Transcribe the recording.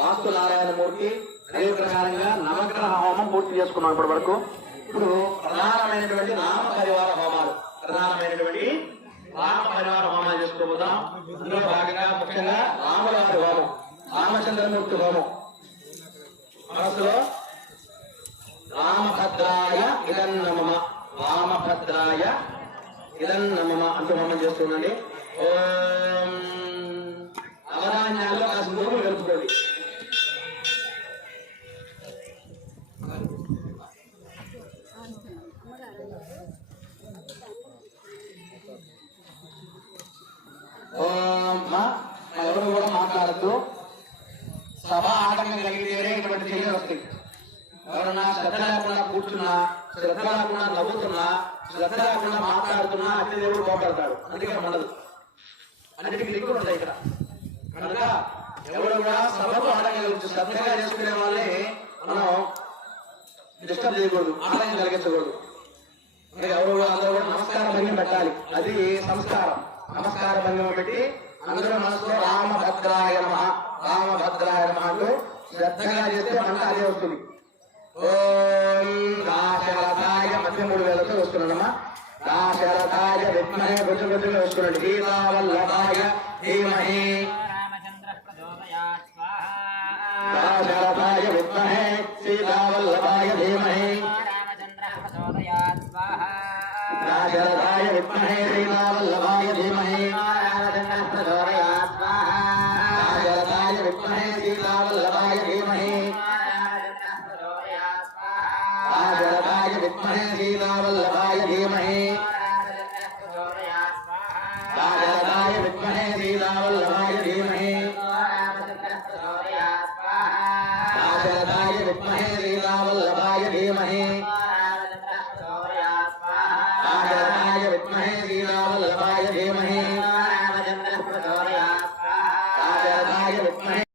వాస్తు నారాయణమూర్తి అదే ప్రకారంగా నవగ్రహ హోమం పూర్తి చేసుకున్నాం ఇప్పటి వరకు. ఇప్పుడు ప్రధానమైనటువంటి నామ పరివార హోమాలు. ప్రధానమైనటువంటి నామ పరివార హోమాలు చేసుకోబోదాం అందులో భాగంగా ముఖ్యంగా రామలవారి హోమం రామచంద్రమూర్తి హోమం. మనసులో రామభద్రాయ ఇదన్నమ రామభద్రాయ ఇదన్నమ అంటూ హోమం చేస్తుందండి ఓం కూడా సభ ఆటంకం కలిగితేనే ఇటువంటి చర్యలు వస్తాయి. ఎవరన్నా శ్రద్ధ లేకుండా కూర్చున్నా శ్రద్ధ లేకుండా నవ్వుతున్నా శ్రద్ధ లేకుండా మాట్లాడుతున్నా అన్ని దేవుడు కోపడతాడు. అందుకే ఉండదు. అన్నిటికీ దిగులు ఉంటాయి ఇక్కడ. కనుక ఎవరు కూడా సభకు ఆటంకం శ్రద్ధగా చేసుకునే వాళ్ళని మనం డిస్టర్బ్ చేయకూడదు ఆటంకం కలిగించకూడదు. ఎవరు కూడా అందరూ కూడా నమస్కార భంగం పెట్టాలి. అది సంస్కారం. నమస్కార భంగం పెట్టి అందరూ మనసులో రామభద్రాయ నమ. రామభద్రాయ నమ అంటూ శ్రద్ధగా చేస్తే మనకు అదే వస్తుంది. ఓం దాశరథాయ మధ్య మూడు వేలతో వస్తున్నాడమ్మా దాశరథాయ విద్మహే కొంచెం కొంచెంగా వస్తున్నాడు. సీతావల్లభాయ ధీమహి. దాశరథాయ విద్మహే సీతావల్లభాయ ధీమహి. దాశరథాయ విద్మహే సీతావల్లభాయ ब्रह्मणे शीलावल्लभाय धीमहि काजरदाय विद्महे शीलावल्लभाय धीमहि काजरदाय विद्महे शीलावल्लभाय धीमहि काजरदाय विद्महे शीलावल्लभाय धीमहि काजरदाय विद्महे